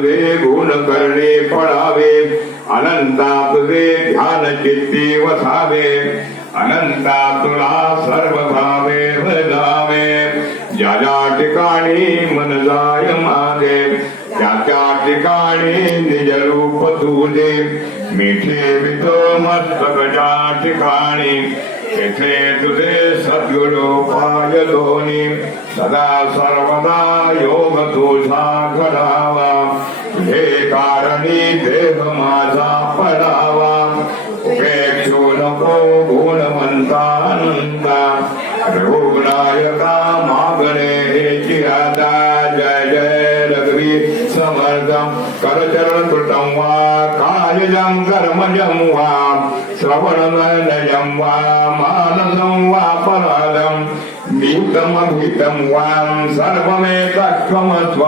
तुझे गुण करणे पळावे अनंता तुझे ध्यान चित्ती वसावे अनंता तुला सर्व भावे भजावे ज्या ज्या ठिकाणी मन जाय माझे त्या त्या ठिकाणी निज रूप तुझे मिठे विध मस्तक ज्या ठिकाणी तेथे तुझे सद्गुरु पाय दोन्ही सदा सर्वदा योग तुझा आनंदा रघुनायका मागणे चिराता जय जय रघुवी समर्थम करचरण कृतं वा, कायजं कर्मजं वा, श्रवणनयनं वा, मानसं वा परादं भीतमभीतं वा सर्वमेतत्वमस्व